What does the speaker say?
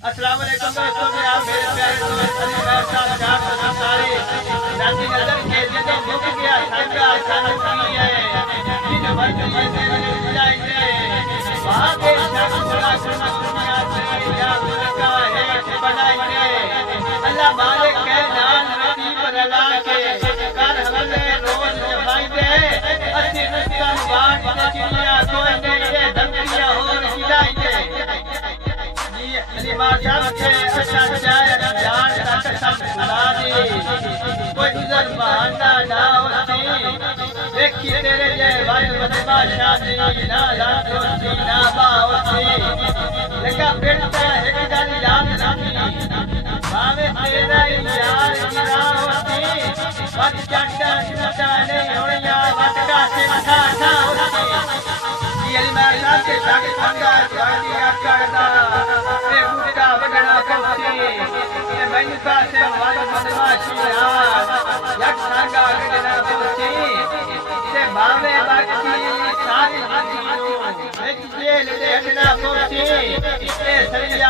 अस्सलाम वालेकुम दोस्तों, मैं आप मेरे प्यारे दोस्त अली महर साहब चार सौ सतारे राजी नजर के जिन्हें मुक गया संगा सानू की है जिन मर्जी ये तेरे जाएंगे वहां के शख्स बड़ा दुनिया से या मुल्का है बनाएंगे अल्लाह मालिक के नाम रतीब रला के कर हमने रोज निभाएंगे अस्सी रुस्ता बाट चिड़िया कोई नहीं ये धमकियां और खिलाएंगे अली माशाह के अच्छा जाए जान तक सब सुना दे कोई गुजर बहाना ना होती देखी तेरे जय भाई बदमाशा दी ना लातो सी ना बाहोती लगा बेटा एक गाली याद रखी भावे तेरा यार गिरा होती वट चट्टा चट्टा नहीं होया वट का से ठा ठा होती अली माशाह के जाके पंगा जानी करदा मैंने पासे वाद बदमाशी यार यक सांगा गजना दोस्ती ते भावे बाकी सारी हाथी एक जेल दे हटना पोती ए सरिया